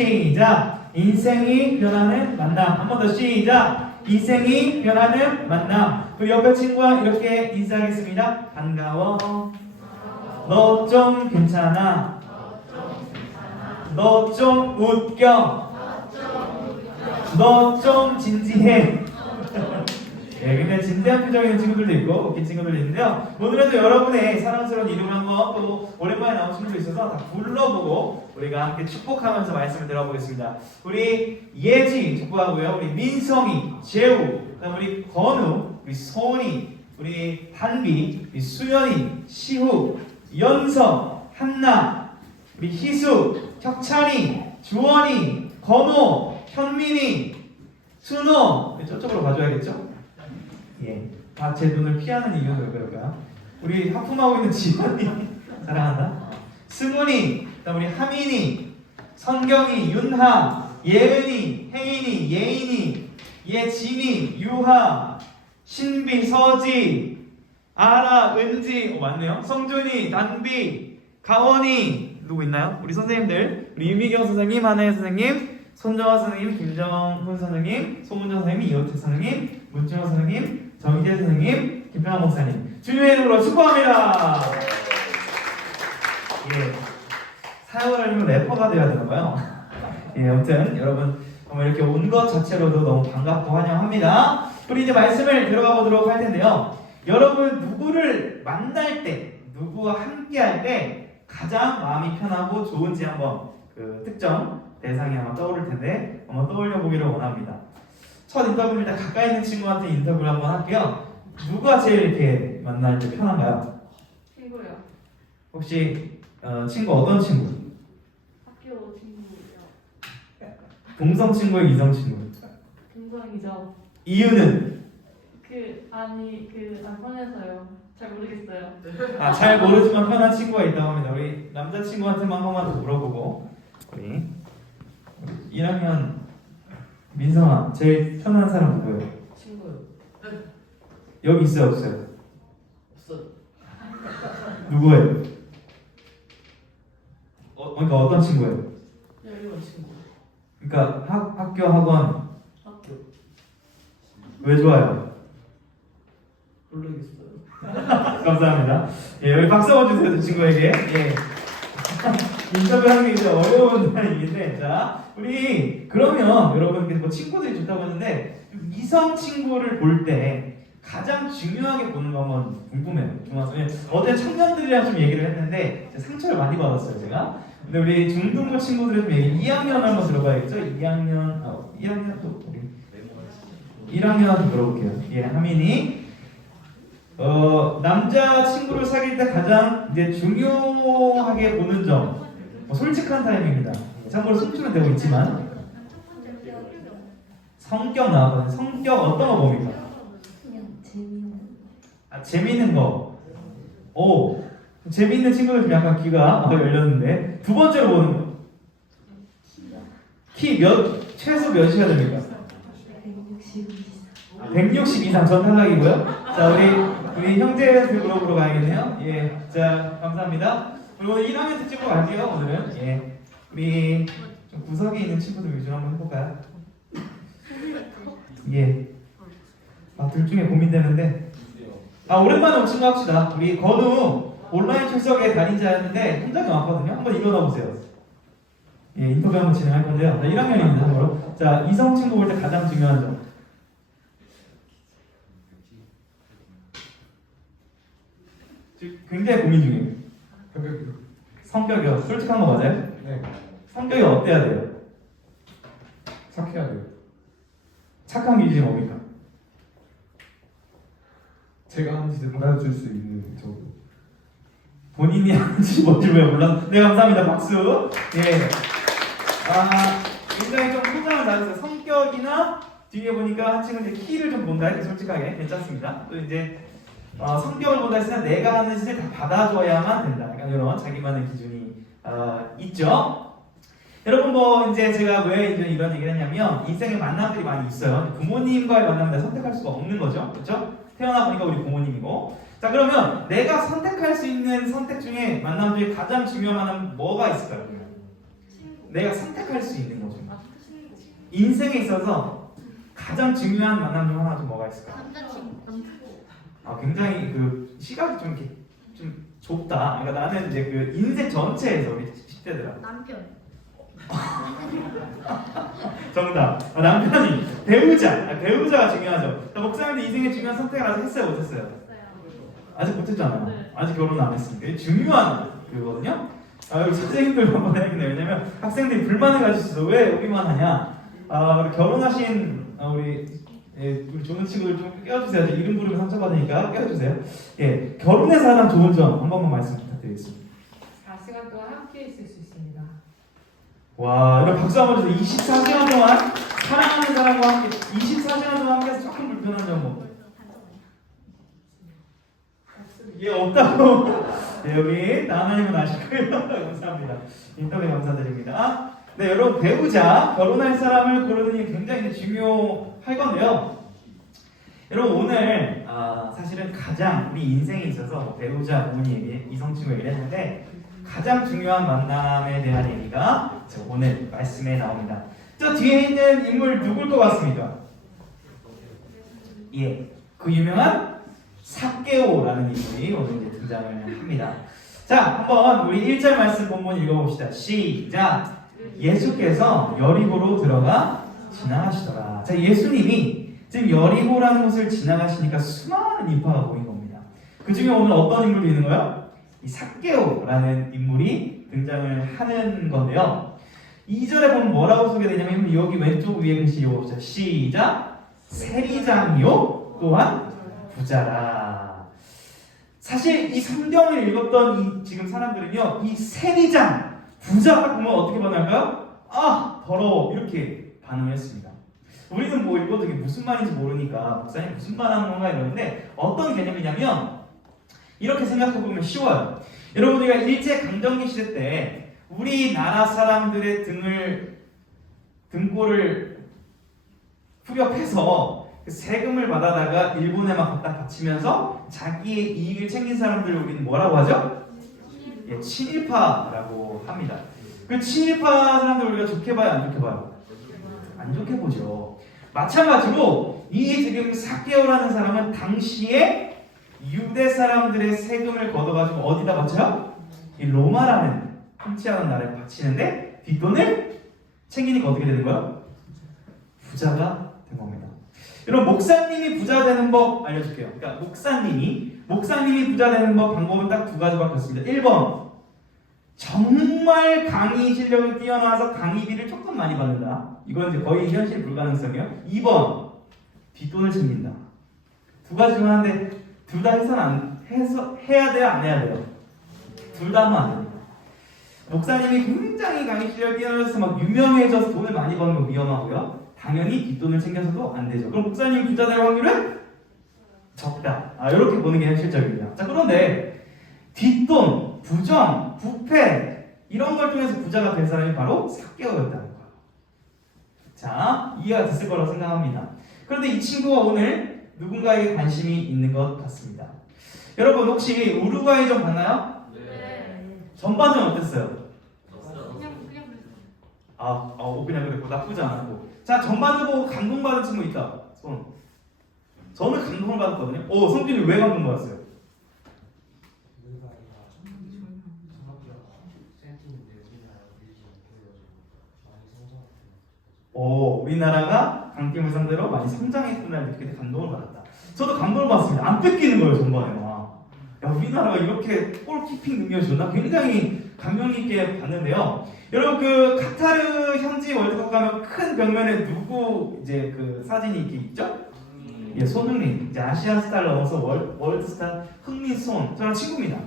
시작. 인생이 변하는 만남. 한 번 더 시작. 인생이 변하는 만남. 우리 옆에 친구와 이렇게 인사하겠습니다. 반가워. 너 좀 괜찮아. 너 좀 웃겨. 너 좀 진지해. 네, 근데 진지한 표정의 친구들도 있고 웃긴 친구들도 있는데요. 오늘도 여러분의 사랑스러운 이름을 한번 또 오랜만에 나온 친구도 있어서 다 불러보고 우리가 함께 축복하면서 말씀을 들어보겠습니다. 우리 예지 축복하고요. 우리 민성이, 재우, 그다음 우리 건우, 우리 소은이, 우리 한비, 우리 수연이, 시후, 연서, 한나, 우리 희수, 혁찬이, 주원이, 건호, 현민이, 순호. 저쪽으로 봐줘야겠죠? 예. 아, 제 눈을 피하는 이유는 왜 그럴까요? 우리 하품하고 있는 지원이 사랑한다. 승훈이, 그다음 우리 하민이, 성경이, 윤하, 예은이, 혜인이, 예인이, 예진이, 유하, 신비, 서지, 아라, 은지, 맞네요. 성준이, 단비, 가원이, 누구 있나요? 우리 선생님들, 우리 유미경 선생님, 한혜연 선생님, 손정화 선생님, 김정훈 선생님, 송문정 선생님, 이호태 선생님, 문준호 선생님, 정희재 선생님, 김평환 목사님, 주님의 이름으로 축복합니다. 예, 사역을 하려면 래퍼가 되어야 되나봐요. 예, 아무튼 여러분 이렇게 온 것 자체로도 너무 반갑고 환영합니다. 우리 이제 말씀을 들어가 보도록 할 텐데요. 여러분 누구를 만날 때, 누구와 함께 할 때 가장 마음이 편하고 좋은지 한번 그 특정 대상이 아마 떠오를 텐데 한번 떠올려 보기를 원합니다. 첫 인터뷰입니다. 가까이 있는 친구한테 인터뷰를 한번 할게요. 누가 제일 이렇게 만날 때 편한가요? 친구요. 혹시 친구 어떤 친구? 학교 친구요. 동성 친구예요, 이성 친구? 동성이죠. 이유는? 안 편해서요. 잘 모르겠어요. 아, 잘 모르지만 편한 친구가 있다고 합니다. 우리 남자친구한테만 한 번만 더 물어보고 우리 1학년 민성아, 제일 편한 사람 누구예요? 친구요. 여기 있어요, 없어요? 없어요. 누구예요? 그러니까 어떤 친구예요? 일반 친구. 그러니까 학교, 학원 학교. 왜 좋아요? 모르겠어요. 감사합니다. 예, 여기 박수 한번 주세요, 그 친구에게. 예. 인터뷰하는 게 이제 어려운 얘기인데, 자, 우리 그러면 여러분 뭐 친구들이 좋다고 했는데 이성 친구를 볼 때 가장 중요하게 보는 거 한번 궁금해요. 중학생 어제 청년들이랑 좀 얘기를 했는데 상처를 많이 받았어요, 제가. 근데 우리 중등부 친구들의 좀 얘기, 2학년 한번 들어봐야겠죠? 2학년, 1학년 또 우리 1학년한테 물어볼게요. 예, 하민이. 남자 친구를 사귈 때 가장 이제 중요하게 보는 점, 솔직한 타입입니다. 참고로 송출은 되고 있지만 성격 나왔거든요. 성격 어떤 거 봅니까? 그냥 재밌는. 아, 재밌는 거. 오, 재밌는 친구들 좀 약간 귀가 열렸는데 두 번째로 보는 거. 키 최소 몇이야 됩니까? 160 이상. 160 이상 전 탈락이고요. 자, 우리 형제한테 물어보러 가야겠네요. 예, 자, 감사합니다. 그리고 오늘 1학년 특집으로 갈게요. 오늘은 예, 우리 좀 구석에 있는 친구들 위주로 한번 해볼까요? 예. 아, 둘 중에 고민되는데. 아, 오랜만에 온 친구 합시다. 우리 건우 온라인 출석의 달인자였는데 통장이 왔거든요. 한번 일어나 보세요. 예, 인터뷰 한번 진행할 건데요. 1학년입니다, 참고로. 자, 이성 친구 볼 때 가장 중요한 점. 굉장히 고민 중이에요. 성격이요. 솔직한 거 맞아요? 네, 성격이 어때야 돼요? 착해야 돼요. 착한 기준이 뭡니까? 제가 하는 짓을 받아줄 수 있는 정도. 본인이 하는지 뭔지 왜 몰라? 네, 감사합니다. 박수. 예. 아, 굉장히 좀 포장을 놔주세요. 성격이나 뒤에 보니까 한 친구는 이제 키를 좀 본다 해도 솔직하게 괜찮습니다. 또 이제 성격을 본다 했을 때 내가 하는 짓을 다 받아줘야만 된다. 약간 이런 자기만의 기준이 있죠. 여러분 뭐 이제 제가 왜 이제 이런 얘기를 했냐면 인생에 만남들이 많이 있어요. 부모님과의 만남을 내가 선택할 수가 없는 거죠. 그렇죠? 태어나 보니까 우리 부모님이고. 자, 그러면 내가 선택할 수 있는 선택 중에 만남 중에 가장 중요한 만남 뭐가 있을까요? 내가 선택할 수 있는 거죠. 아, 인생에 있어서 가장 중요한 만남 중 하나 좀 뭐가 있을까요? 굉장히 그 시각이 좀 이렇게 좀 좁다. 그러니까 나는 이제 그 인생 전체에서 우리 10대들아 남편. 정답. 남편이 배우자가 중요하죠. 목사님도 인생의 중요한 선택을 아직 했어요, 못했어요? 아직 못했잖아요. 네. 아직 결혼 안 했으니까 이게 중요한 그거거든요. 우리 선생님들 한번 해야겠네요. 왜냐면 학생들이 불만을 가질 수 있어. 왜 여기만 하냐? 우리 결혼하신 우리 좋은 친구들 좀 껴주세요. 이름 부르면 상처받으니까 껴주세요. 예, 결혼해서 하는 좋은 점 한 번만 말씀 부탁드리겠습니다. 4시간 동안 함께 있을 수 있습니다. 와, 이런 박수 한번 주세요. 24시간 동안 사랑하는 사람과 함께 24시간 동안 함께해서 조금 불편한 점 뭐? 예, 없다고. 네, 여기 나나님은 아시고요. 감사합니다. 인터뷰 감사드립니다. 네, 여러분 배우자, 결혼할 사람을 고르는 게 굉장히 중요할 건데요. 여러분 오늘 사실은 가장 우리 인생에 있어서 배우자, 부모님 얘기, 이성친구 얘기를 했는데 가장 중요한 만남에 대한 얘기가 오늘 말씀에 나옵니다. 저 뒤에 있는 인물 누굴 것 같습니까? 예, 그 유명한 삭개오라는 인물이 오늘 이제 등장을 합니다. 자, 한번 우리 1절 말씀 본문 읽어봅시다. 시작. 예수께서 여리고로 들어가 지나가시더라. 자, 예수님이 지금 여리고라는 곳을 지나가시니까 수많은 인파가 모인 겁니다. 그 중에 오늘 어떤 인물이 있는 거예요? 이 삭개오라는 인물이 등장을 하는 건데요. 2절에 보면 뭐라고 소개되냐면 여기 왼쪽 위에 글씨 읽어봅시다. 시작. 세리장이요 또한 부자라. 사실 이 성경을 읽었던 이 지금 사람들은요, 이 세리장 부자가 보면 어떻게 반응할까요? 아, 더러워 이렇게 반응을 했습니다. 우리는 뭐 읽어도 이게 무슨 말인지 모르니까 목사님 무슨 말 하는 건가 이러는데 어떤 개념이냐면 이렇게 생각해보면 쉬워요. 여러분 우리가 일제강점기 시대 때 우리나라 사람들의 등골을 후렵해서 세금을 받아다가 일본에만 갖다 바치면서 자기의 이익을 챙긴 사람들을 우리는 뭐라고 하죠? 예, 친일파라고 합니다. 그 친일파 사람들 우리가 좋게 봐요, 안 좋게 봐요? 안 좋게 보죠. 마찬가지로 이 지금 삭개오라는 사람은 당시에 유대 사람들의 세금을 걷어가지고 어디다 바쳐요? 이 로마라는 통치하는 나라에 바치는데 뒷돈을 챙기니까 어떻게 되는 거예요? 부자가 된 겁니다. 여러분 목사님이 부자 되는 법 알려줄게요. 그러니까 목사님이 부자 되는 법 방법은 딱 두 가지밖에 없습니다. 1번 정말 강의 실력이 뛰어나서 강의비를 조금 많이 받는다. 이건 이제 거의 현실 불가능성이에요. 2번 뒷돈을 챙긴다. 두 가지 중 하나인데 둘 다 해야 돼요, 안 해야 돼요? 둘 다 하면 안 됩니다. 목사님이 굉장히 강의 실력이 뛰어나서 막 유명해져서 돈을 많이 버는 거 위험하고요. 당연히 뒷돈을 챙겨서도 안 되죠. 그럼 목사님이 부자 될 확률은 적다. 이렇게 보는 게 현실적입니다. 자, 그런데 뒷돈, 부정, 부패 이런 걸 통해서 부자가 된 사람이 바로 삭개오였다는 거예요. 자, 이해가 됐을 거라고 생각합니다. 그런데 이 친구가 오늘 누군가에게 관심이 있는 것 같습니다. 여러분 혹시 우루과이전 봤나요? 네. 전반전 어땠어요? 그냥 그냥 그랬고 나쁘지 않았고. 자, 전반전 보고 감동받은 친구 있다. 손. 저는 감동을 받았거든요. 성준이 왜 감동받았어요? 우리나라가 강팀을 상대로 많이 성장했구나 이렇게 감동을 받았다. 저도 감동을 받았습니다. 안 뺏기는 거예요 전반에. 야, 우리나라가 이렇게 골키핑 능력이 좋나? 굉장히 감명 있게 봤는데요. 여러분 그 카타르 현지 월드컵 가면 큰 벽면에 누구 이제 그 사진이 이렇게 있죠? 예, 손흥민. 이제 아시안 스타를 넘어서 월드 스타 흥민손. 저랑 친구입니다.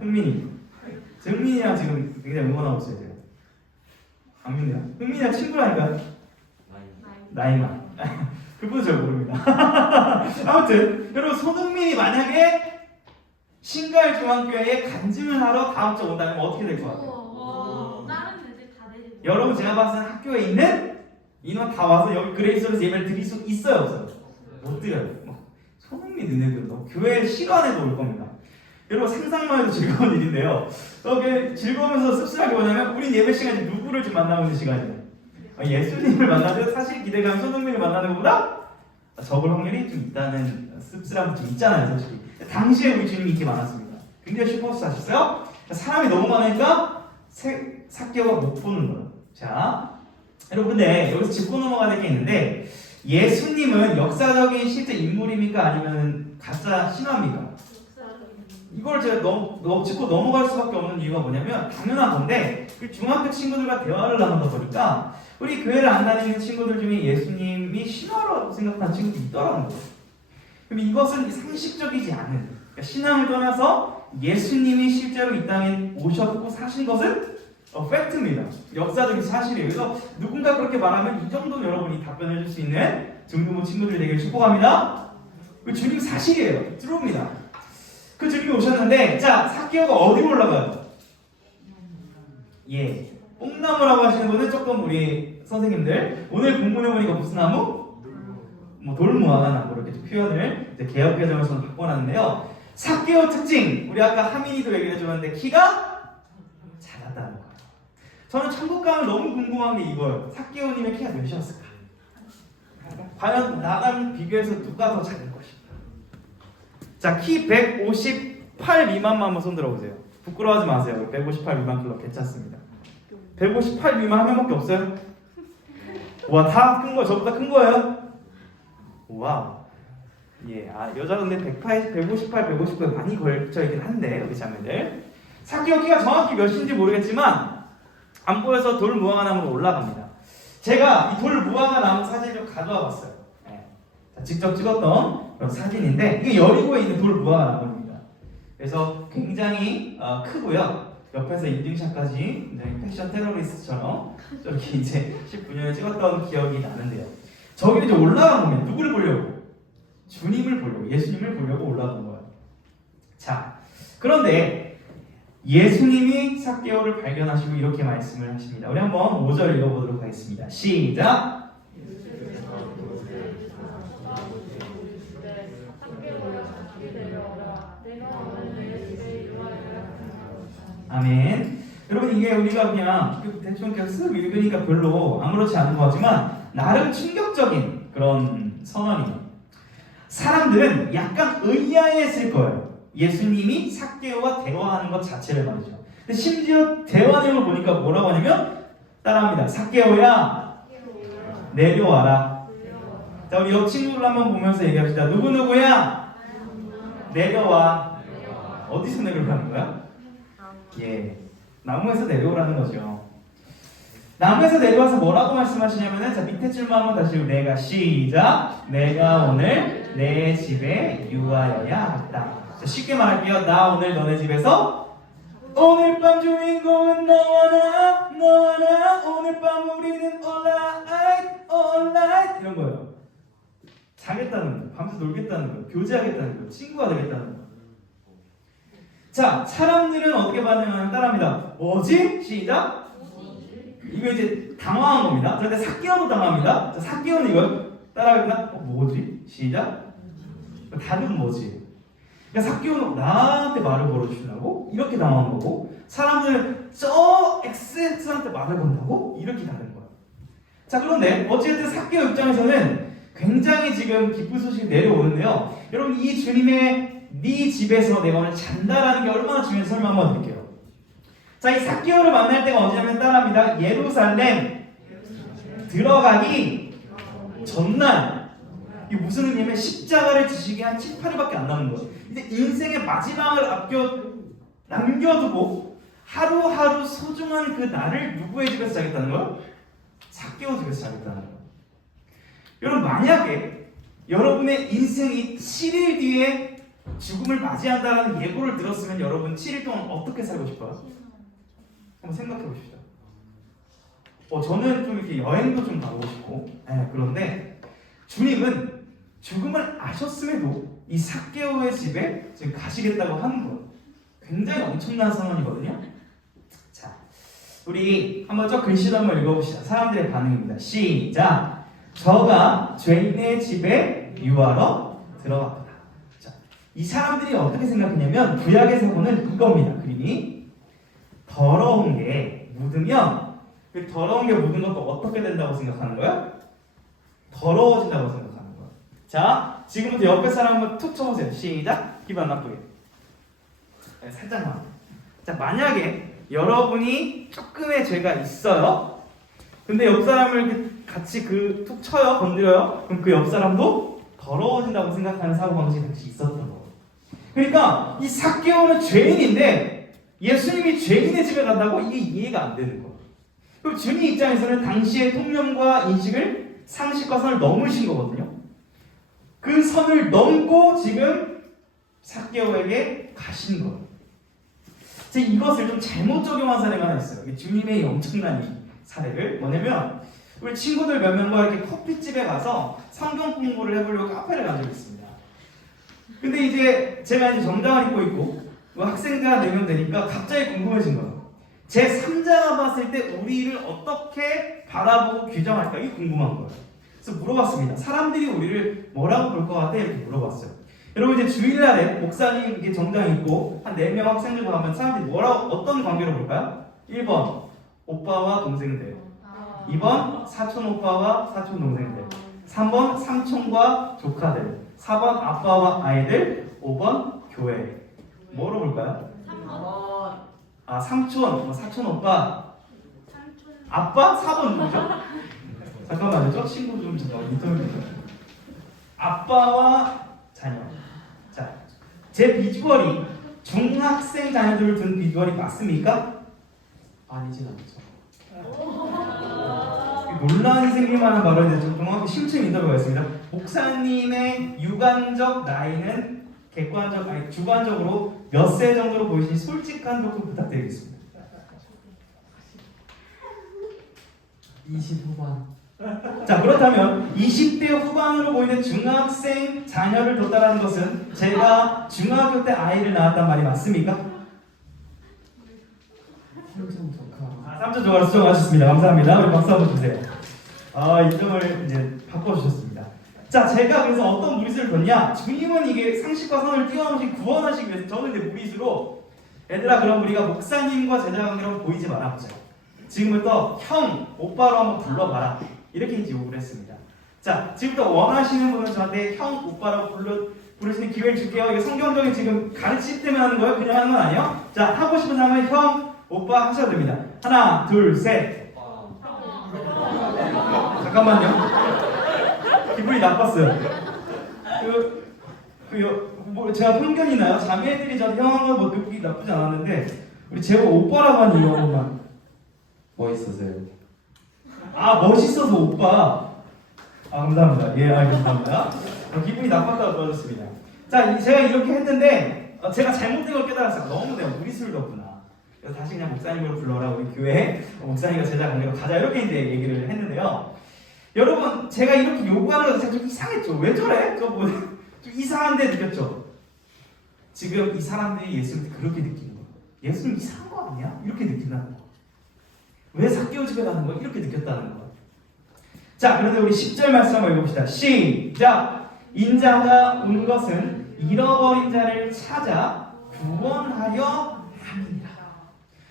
흥민이. 흥민이랑 지금 굉장히 응원하고 있어요. 제가. 안 믿네요. 흥민이랑 친구라니까요. 나이만. 그분은 잘 모릅니다. 아무튼 여러분 손흥민이 만약에 신갈 중앙교회에 간증을 하러 다음 주에 온다면 어떻게 될 것 같아요? 다른 애들 다 내리고. 여러분 제가 봤을 때 학교에 있는 인원 다 와서 여기 그레이스홀에서 예배를 드릴 수 있어요 없어요? 못 드려요. 손흥민 너네들도 교회를 싫어하는 애도 올 겁니다. 여러분 상상만 해도 즐거운 일인데요. 저게 즐거우면서 씁쓸하게 뭐냐면 우리 예배 시간이 누구를 좀 만나고 있는 시간이에요. 예수님을 만나도 사실 기대감 손흥민을 만나는 것보다 적을 확률이 좀 있다는 씁쓸함이 좀 있잖아요, 솔직히. 당시에 우리 주님이 인기 많았습니다. 굉장히 슈퍼스타셨어요. 사람이 너무 많으니까 삭개오가 못 보는 거예요. 자, 여러분 근데 여기서 짚고 넘어가야 될 게 있는데 예수님은 역사적인 실제 인물입니까? 아니면 가짜 신화입니까? 이걸 제가 짚고 넘어갈 수밖에 없는 이유가 뭐냐면 당연한 건데 중학교 친구들과 대화를 나누다 보니까 우리 교회를 안 다니는 친구들 중에 예수님이 신화라고 생각하는 친구들이 있더라는 거예요. 그럼 이것은 상식적이지 않은 그러니까 신앙을 떠나서 예수님이 실제로 이 땅에 오셨고 사신 것은 팩트입니다. 역사적인 사실이에요. 그래서 누군가 그렇게 말하면 이 정도는 여러분이 답변해 줄 수 있는 중등부 친구들이 되길 축복합니다. 그 주님 사실이에요. 트루입니다. 그 주님이 오셨는데 자 삭개오가 어디로 올라가요? 예, 뽕나무라고 하시는 분은 조금 우리 선생님들 오늘 공부해보니까 무슨 나무? 뭐 돌무화과 나무 이렇게 표현을 이제 개혁개정에서는 바꿔놨는데요. 삭개오 특징 우리 아까 하민이도 얘기해 주었는데 키가 작았다는 거예요. 저는 천국 가면 너무 궁금한 게 이거예요. 삭개오님의 키가 몇이었을까? 과연 나랑 비교해서 누가 더 작은 것일까? 자, 키 158 미만만 한번 손 들어보세요. 부끄러워하지 마세요. 158 미만 클럽 괜찮습니다. 158 미만 한 명밖에 없어요? 와, 다 큰 거, 저보다 큰 거예요? 와, 예, 여자 근데 158, 159에 많이 걸쳐있긴 한데 여기 자매들. 삭개오 키가 정확히 몇인지 모르겠지만 안 보여서 돌 무화과 나무로 올라갑니다. 제가 이 돌 무화과 나무 사진을 좀 가져와 봤어요. 네. 직접 찍었던 그런 사진인데 이게 여리고에 있는 돌 무화과 나무입니다. 그래서 굉장히 크고요. 옆에서 인증샷까지 굉장히 패션 테러리스트처럼 저렇게 이제 19년에 찍었던 기억이 나는데요. 저기 이제 올라간 거면 누구를 보려고? 주님을 보려고, 예수님을 보려고 올라간 거예요. 자, 그런데 예수님이 삭개오를 발견하시고 이렇게 말씀을 하십니다. 우리 한번 5절 읽어보도록 하겠습니다. 시작! 아멘. 여러분 이게 우리가 그냥 대충 쓱 읽으니까 별로 아무렇지 않은 것 같지만 나름 충격적인 그런 선언이에요. 사람들은 약간 의아해했을 거예요. 예수님이 삭개오와 대화하는 것 자체를 말이죠. 근데 심지어 대화 내용을 보니까 뭐라고 하냐면 따라합니다. 삭개오야 내려와라. 자, 우리 옆 친구를 한번 보면서 얘기합시다. 누구누구야 내려와. 어디서 내려오라는 거야? 예, 나무에서 내려오라는 거죠. 나무에서 내려와서 뭐라고 말씀하시냐면은 자 밑에 줄만 한번 다시 내가 시작. 내가 오늘 내 집에 유하여야 하겠다. 자, 쉽게 말할게요. 나 오늘 너네 집에서 오늘 밤 주인공은 너와 나 오늘 밤 우리는 alright 이런 거예요. 자겠다는 거예요. 밤새 놀겠다는 거예요. 교제하겠다는 거예요. 친구가 되겠다는 거예요. 자, 사람들은 어떻게 반응하냐면 따라합니다. 뭐지? 시작. 이거 이제 당황한 겁니다. 그런데 삭개오도 당합니다. 자, 삭개오는 이걸 따라합니다. 뭐지? 시작. 답은 뭐지? 그러니까 삭개오는 나한테 말을 걸어주시라고 이렇게 당한 거고 사람들은 저 XX한테 말을 건다고 이렇게 다른 거예요. 자, 그런데 어쨌든 삭개오 입장에서는 굉장히 지금 기쁜 소식이 내려오는데요. 여러분 이 주님의 네 집에서 내가 오늘 잔다라는 게 얼마나 중요한지 설명 한번 드릴게요. 자, 이 삭개오를 만날 때가 언제냐면 따라합니다. 예루살렘 들어가기 전날. 이게 무슨 의미냐면 십자가를 지시기 한 7, 8일밖에 안 남은 거예요. 이제 인생의 마지막을 남겨두고 하루하루 소중한 그 날을 누구의 집에서 자겠다는 거예요? 삭개오 집에서 자겠다는 거예요. 여러분 만약에 여러분의 인생이 7일 뒤에 죽음을 맞이한다는 예고를 들었으면 여러분 7일 동안 어떻게 살고 싶어요? 한번 생각해 보십시오. 저는 좀 이렇게 여행도 좀 가고 싶고 그런데 주님은 죽음을 아셨음에도 이 삭개오의 집에 지금 가시겠다고 하는 거예요. 굉장히 엄청난 선언이거든요. 자, 우리 한번 저 글씨도 한번 읽어봅시다. 사람들의 반응입니다. 시작. 저가 죄인의 집에 유하러 들어갔다. 자, 이 사람들이 어떻게 생각했냐면 구약의 사고는 이겁니다. 그림이 더러운 게 묻으면 그 더러운 게 묻은 것도 어떻게 된다고 생각하는 거야? 더러워진다고 생각하는 거야. 자, 지금부터 옆에 사람 한번 툭 쳐보세요. 시작. 기분 안 나쁘게. 네, 살짝만. 자, 만약에 여러분이 조금의 죄가 있어요. 근데 옆 사람을 이렇게 같이 그 툭 쳐요, 건드려요. 그럼 그 옆 사람도 더러워진다고 생각하는 사고 방식이 같이 있었던 거예요. 그러니까 이 삭개오는 죄인인데 예수님이 죄인의 집에 간다고 이게 이해가 안 되는 거예요. 그럼 주님 입장에서는 당시의 통념과 인식을 상식과 선을 넘으신 거거든요. 그 선을 넘고 지금 삭개오에게 가신 거예요. 이것을 좀 잘못 적용한 사례가 하나 있어요. 주님의 엄청난 이 사례를 뭐냐면 우리 친구들 몇 명과 이렇게 커피집에 가서 성경 공부를 해보려고 카페를 간 적이 있습니다. 근데 이제 제가 이제 정장을 입고 있고 학생들 한 4명 되니까 갑자기 궁금해진 거예요. 제 3자가 봤을 때 우리를 어떻게 바라보고 규정할까? 이게 궁금한 거예요. 그래서 물어봤습니다. 사람들이 우리를 뭐라고 볼 것 같아? 이렇게 물어봤어요. 여러분 이제 주일날에 목사님 이렇게 정장 입고 한 4명 학생들 가면 사람들이 뭐라고 어떤 관계로 볼까요? 1번 오빠와 동생들, 2번 사촌 오빠와 사촌 동생들, 3번 삼촌과 조카들, 4번 아빠와 아이들, 5번 교회. 뭐로 볼까요? 3번. 아, 삼촌, 사촌 오빠, 아빠? 4번 누구죠? 잠깐만요. 저 친구 좀 인터뷰 좀. 아빠와 자녀. 자, 제 비주얼이 중학생 자녀들을 둔 비주얼이 맞습니까? 아니진 않죠. 논란이 생길 만한 발언에 대해서 정확히 심층 인터뷰가 있습니다. 목사님의 유관적 나이는 객관적, 아니 주관적으로 몇 세 정도로 보이시니 솔직한 조금 부탁드리겠습니다. 20 후반. 자, 그렇다면 20대 후반으로 보이는 중학생 자녀를 뒀다는 것은 제가 중학교 때 아이를 낳았단 말이 맞습니까? 삼촌 조카. 3점 좋아요. 수정하셨습니다. 감사합니다. 우리 박수 한번 주세요. 이 점을 이제 바꿔주셨습니다. 자, 제가 그래서 어떤 무리수를 뒀냐? 주님은 이게 상식과 선을 뛰어넘으신 구원하시기 위해서 저는 이제 무리수로 얘들아 그럼 우리가 목사님과 제자 관계로 보이지 말아보자. 지금부터 형, 오빠로 한번 불러봐라. 이렇게 이제 요구를 했습니다. 자, 지금부터 원하시는 분은 저한테 형, 오빠라고 부르시는 기회를 줄게요. 이게 성경적인 지금 가르침 때문에 하는 거예요? 그냥 하는 건 아니에요? 자, 하고 싶은 사람은 형, 오빠 하셔도 됩니다. 하나, 둘, 셋. 잠깐만요. 기분이 나빴어요. 제가 편견이 나요? 자매들이 저한테 형 하는 거 느끼기 나쁘지 않았는데 우리 제가 오빠라고 하는 이유 한 번만. 멋있으세요. 아, 멋있어서 오빠. 감사합니다. 예, 감사합니다. 기분이 나빴다고 들어줬습니다. 자, 제가 이렇게 했는데 제가 잘못된 걸 깨달았어요. 너무 내가 무리수를 뒀구나. 그래서 다시 그냥 목사님으로 불러라. 우리 교회 목사님과 제자 관계로 가자. 이렇게 이제 얘기를 했는데요. 여러분, 제가 이렇게 요구하는 거 제가 좀 이상했죠. 왜 저래? 좀 이상한데 느꼈죠. 지금 이 사람들이 예수님을 그렇게 느끼는 거예요. 예수님 이상한 거 아니야? 이렇게 느낀다는 거예요. 왜 삭개오 집에 가는 거야? 이렇게 느꼈다는 거예요. 자, 그런데 우리 10절 말씀 한번 읽어봅시다. 시작! 인자가 온 것은 잃어버린 자를 찾아 구원하여 함이니라.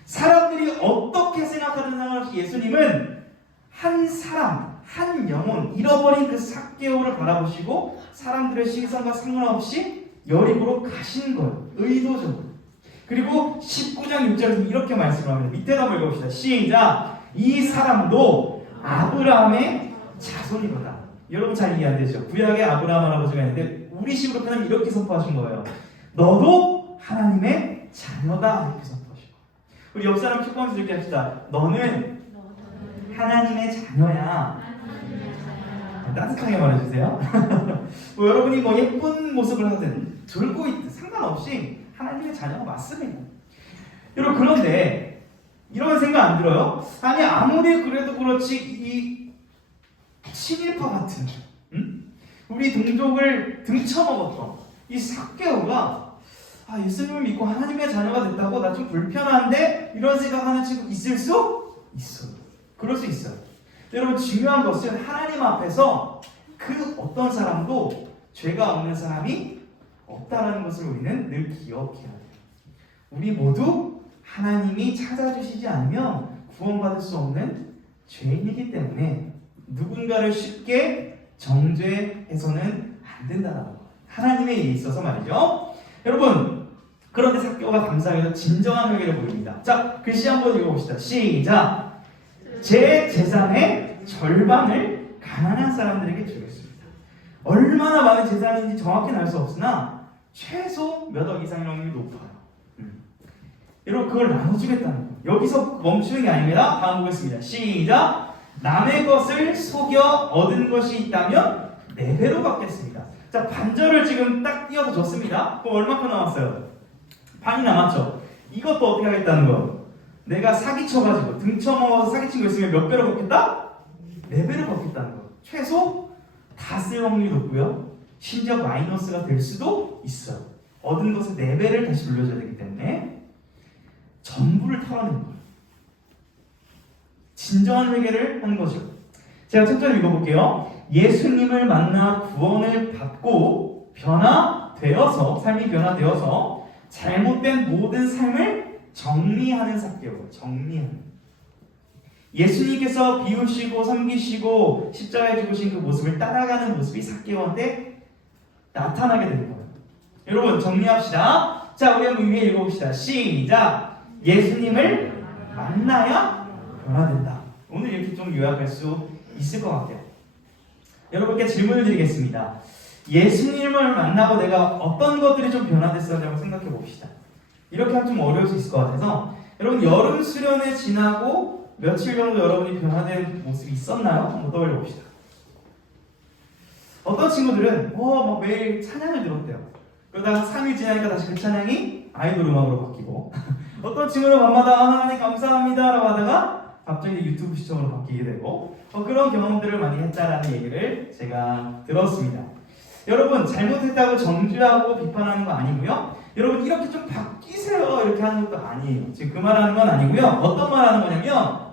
사람들이 어떻게 생각하든 상관없이 예수님은 한 사람, 한 영혼, 잃어버린 그 삭개오를 바라보시고 사람들의 시선과 상관없이 여리고로 가신 거예요. 의도적으로. 그리고 19장 6절에서 이렇게 말씀을 합니다. 밑에다 한번 읽어봅시다. 시작! 이 사람도 아브라함의 자손이로다. 여러분 잘 이해 안 되죠? 구약에 아브라함 할아버지가 있는데 우리 식으로 표현하면 이렇게 선포하신 거예요. 너도 하나님의 자녀다. 이렇게 선포하시고. 우리 옆 사람 축복하면서 이렇게 합시다. 너는 하나님의 자녀야. 따뜻하게 말해주세요. 여러분이 예쁜 모습을 하든 들고 있든 상관없이 하나님의 자녀가 맞습니다. 여러분, 그런데 이런 생각 안 들어요? 아니, 아무리 그래도 그렇지 이 친일파 같은 우리 동족을 등쳐먹었던 이 삭개오가 예수님을 믿고 하나님의 자녀가 됐다고 나 좀 불편한데 이런 생각하는 친구 있을 수 있어요. 그럴 수 있어요. 여러분, 중요한 것은 하나님 앞에서 그 어떤 사람도 죄가 없는 사람이 없다라는 것을 우리는 늘 기억해야 돼요. 우리 모두 하나님이 찾아주시지 않으면 구원받을 수 없는 죄인이기 때문에 누군가를 쉽게 정죄해서는 안 된다는 거. 하나님에 있어서 말이죠. 여러분, 그런데 삭개오가 감사하게도 진정한 회개를 보입니다. 자, 글씨 한번 읽어봅시다. 시작. 제 재산의 절반을 가난한 사람들에게 주겠습니다. 얼마나 많은 재산인지 정확히는 알 수 없으나 최소 몇 억 이상일 확률이 높아요. 여러분, 그걸 나눠주겠다는 거. 여기서 멈추는 게 아닙니다. 다음 보겠습니다. 시작. 남의 것을 속여 얻은 것이 있다면 4배로 받겠습니다. 자, 반절을 지금 딱 띄어서 줬습니다. 그럼 얼마큼 남았어요? 반이 남았죠. 이것도 어떻게 하겠다는 거예요? 내가 사기쳐가지고 등쳐먹어서 사기친 거 있으면 몇 배로 받겠다? 4배로 받겠다는 거예요. 최소 다 쓸 확률이 높고요. 심지어 마이너스가 될 수도 있어요. 얻은 것의 4배를 다시 돌려줘야 되기 때문에 전부를 털어내는 거예요. 진정한 회개를 하는 거죠. 제가 천천히 읽어볼게요. 예수님을 만나 구원을 받고 변화되어서, 삶이 변화되어서 잘못된 모든 삶을 정리하는 삭개오. 정리하는. 예수님께서 비우시고 섬기시고 십자가에 죽으신 그 모습을 따라가는 모습이 삭개오한테 나타나게 되는 거예요. 여러분, 정리합시다. 자, 우리 한번 위에 읽어봅시다. 시작. 예수님을 만나야 변화된다. 오늘 이렇게 좀 요약할 수 있을 것 같아요. 여러분께 질문을 드리겠습니다. 예수님을 만나고 내가 어떤 것들이 좀 변화됐었는지 한번 생각해 봅시다. 이렇게 하면 좀 어려울 수 있을 것 같아서 여러분, 여름 수련회 지나고 며칠 정도 여러분이 변화된 모습이 있었나요? 한번 떠올려 봅시다. 어떤 친구들은 막 매일 찬양을 들었대요. 그러다가 3일 지나니까 다시 그 찬양이 아이돌 음악으로 바뀌고 어떤 친구는 밤마다 하나님 감사합니다 라고 하다가 갑자기 유튜브 시청으로 바뀌게 되고 그런 경험들을 많이 했다라는 얘기를 제가 들었습니다. 여러분, 잘못했다고 정죄하고 비판하는 거 아니고요. 여러분, 이렇게 좀 바뀌세요 이렇게 하는 것도 아니에요. 지금 그 말하는 건 아니고요. 어떤 말 하는 거냐면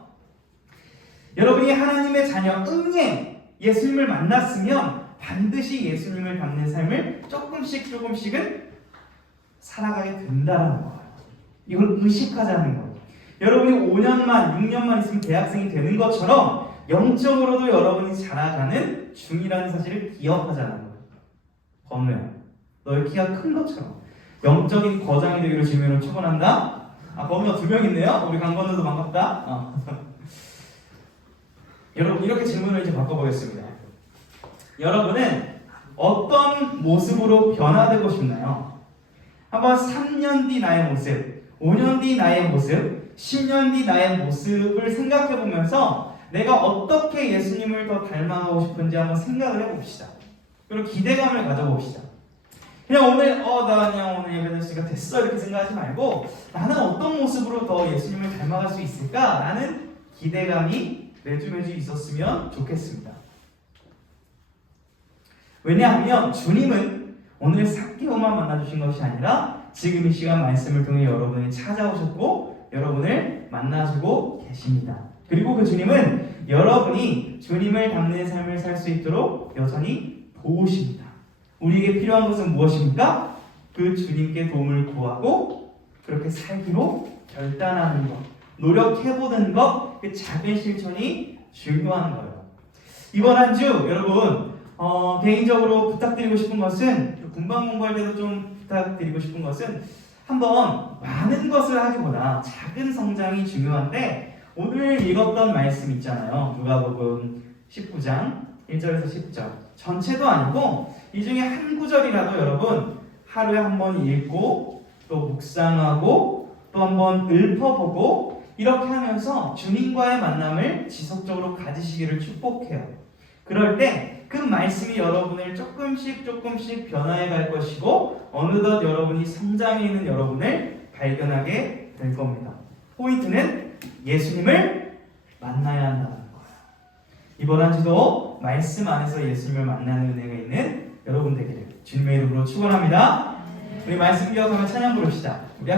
여러분이 하나님의 자녀 응애 예수님을 만났으면 반드시 예수님을 닮는 삶을 조금씩은 살아가게 된다는 거예요. 이걸 의식하자는 거예요. 여러분이 5년만 6년만 있으면 대학생이 되는 것처럼 영적으로도 여러분이 자라가는 중이라는 사실을 기억하자는 거예요. 건우야, 너의 키가 큰 것처럼 영적인 거장이 되기로 주님으로 축원한다. 건우가 2명 있네요. 우리 강건우도 반갑다. 여러분, 이렇게 질문을 이제 바꿔보겠습니다. 여러분은 어떤 모습으로 변화되고 싶나요? 한번 3년 뒤 나의 모습, 5년 뒤 나의 모습, 10년 뒤 나의 모습을 생각해 보면서 내가 어떻게 예수님을 더 닮아가고 싶은지 한번 생각을 해봅시다. 그리고 기대감을 가져봅시다. 그냥 오늘 나 그냥 오늘 예배드렸으니까 됐어 이렇게 생각하지 말고 나는 어떤 모습으로 더 예수님을 닮아갈 수 있을까? 라는 기대감이 매주 있었으면 좋겠습니다. 왜냐하면 주님은 오늘 삭개오만 만나주신 것이 아니라 지금 이 시간 말씀을 통해 여러분을 찾아오셨고 여러분을 만나주고 계십니다. 그리고 그 주님은 여러분이 주님을 닮는 삶을 살 수 있도록 여전히 도우십니다. 우리에게 필요한 것은 무엇입니까? 그 주님께 도움을 구하고 그렇게 살기로 결단하는 것, 노력해보는 것, 그 작은 실천이 중요한 거예요. 이번 한 주 여러분 개인적으로 부탁드리고 싶은 것은 금방 공부할 때도 좀 부탁드리고 싶은 것은 한번 많은 것을 하기보다 작은 성장이 중요한데 오늘 읽었던 말씀 있잖아요. 누가복음 19장 1절에서 10절 전체도 아니고 이 중에 한 구절이라도 여러분 하루에 한 번 읽고 또 묵상하고 또 한 번 읊어보고 이렇게 하면서 주님과의 만남을 지속적으로 가지시기를 축복해요. 그럴 때 그 말씀이 여러분을 조금씩 변화해 갈 것이고 어느덧 여러분이 성장해 있는 여러분을 발견하게 될 겁니다. 포인트는 예수님을 만나야 한다는 거예요. 이번 한 주도 말씀 안에서 예수님을 만나는 은혜가 있는 여러분 되기를 주님의 이름으로 축원합니다. 우리 말씀 기억하며 찬양 부릅시다. 우리